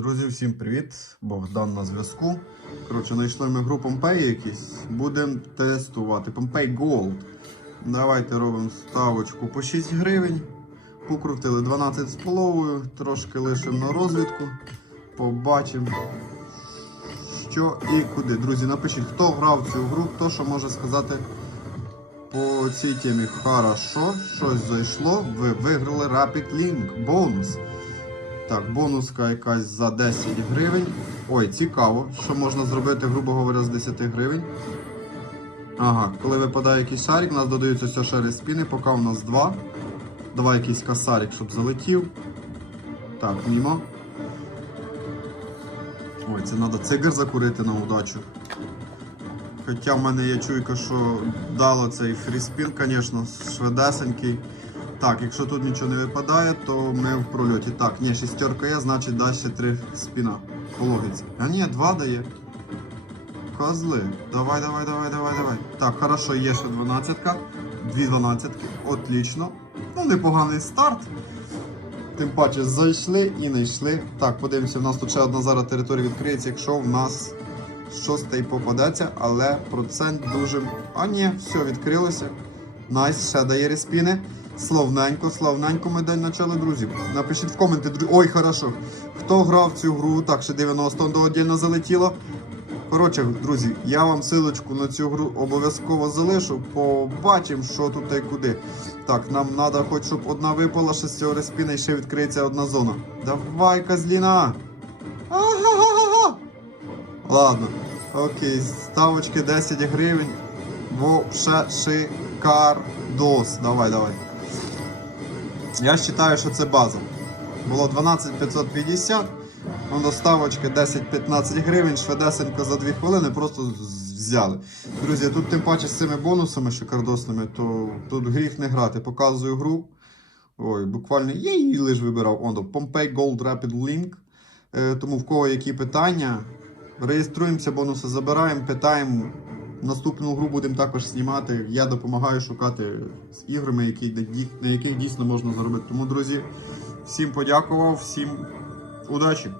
Друзі, всім привіт! Богдан на зв'язку. Коротше, знайшли ми гру Помпей якісь. Будемо тестувати. Помпей Gold. Давайте робимо ставочку по 6 гривень. Покрутили 12 з половою, трошки лишимо на розвідку. Побачимо, що і куди. Друзі, напишіть, хто грав цю гру, хто що може сказати по цій темі. Хорошо, щось зайшло. Ви виграли Rapid Link бонус. Так, бонуска якась за 10 гривень. Ой, цікаво, що можна зробити, грубо говоря, з 10 гривень. Ага, коли випадає якийсь шарик, у нас додаються все шари спіни, поки у нас два. Давай якийсь касарик, щоб залетів. Так, мімо. Ой, це треба цигар закурити на удачу. Хоча в мене є чуйка, що дало цей фріспін, звісно, швидесенький. Так, якщо тут нічого не випадає, то ми в прольоті. Так, ні, шістерка є, значить далі три спіна. По. А ні, два дає. Козли. Давай, давай, давай, давай, давай. Так, хорошо, є ще дванадцятка. Дві дванадцятки. Отлично. Ну, непоганий старт. Тим паче зайшли і не йшли. Так, подивимося, в нас тут ще одна зараз територія відкриється, якщо в нас щось та й попадеться, але процент дуже. А ні, все, відкрилося. Найс, ще дає респіни. Словненько, словненько ми день начала, друзі. Напишіть в коменти, друзі. Ой, хорошо. Хто грав цю гру? Так, ще 90 до отдільно залетіло. Коротше, друзі, я вам силочку на цю гру обов'язково залишу. Побачимо, що тут й куди. Так, нам треба хоч щоб одна випала, ще з і ще відкриється одна зона. Давай, козліна! Ага-га-га-га! Ладно, окей, ставочки 10 гривень. Вообще шикардос. Давай, давай. Я вважаю, що це база. Було 12 550, ну, доставочки 10-15 гривень, швидесенько за 2 хвилини просто взяли. Друзі, тут тим паче з цими бонусами шикардосними, то тут гріх не грати. Показую гру. Ой, буквально я її лише вибирав. Он, Pompeii Gold Rapid Link. Е, тому в кого які питання, реєструємося, бонуси забираємо, питаємо. Наступну гру будемо також знімати. Я допомагаю шукати з іграми, які, на яких дійсно можна заробити. Тому, друзі, всім подякував, всім удачі!